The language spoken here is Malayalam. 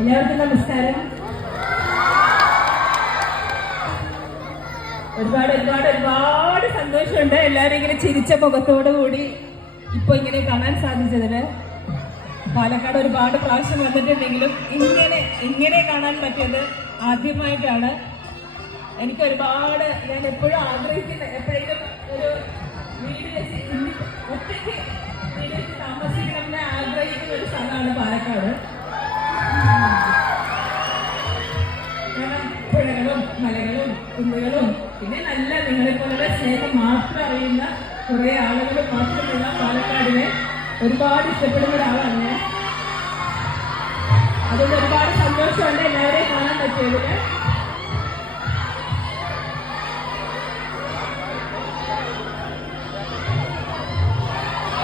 എല്ലാവർക്കും നമസ്കാരം. ഒരുപാട് സന്തോഷമുണ്ട് എല്ലാവരും ഇങ്ങനെ ചിരിച്ച മുഖത്തോടു കൂടി ഇപ്പൊ ഇങ്ങനെ കാണാൻ സാധിച്ചതിന്. പാലക്കാട് ഒരുപാട് പ്രാവശ്യം വന്നിട്ടുണ്ടെങ്കിലും ഇങ്ങനെ കാണാൻ പറ്റിയത് ആദ്യമായിട്ടാണ്. എനിക്ക് ഞാൻ എപ്പോഴും ആഗ്രഹിക്കുന്ന എപ്പോഴെങ്കിലും ഒരു വീട് ഒറ്റയ്ക്ക് വീട് താമസിക്കണമെന്ന് ആഗ്രഹിക്കുന്ന ഒരു സ്ഥലമാണ് പാലക്കാട്. പുഴകളും മലകളും കുന്നുകളും പിന്നെ നല്ല നിങ്ങളെപ്പോലുള്ള സ്നേഹം മാത്രം അറിയുന്ന കുറെ ആളുകൾ മാത്രമുള്ള പാലക്കാടിനെ ഒരുപാട് ഇഷ്ടപ്പെടുന്ന ഒരാളാണ് ഞാൻ. അതുകൊണ്ട് ഒരുപാട് സന്തോഷമുണ്ട് എല്ലാവരെയും കാണാൻ പറ്റിയതിൽ.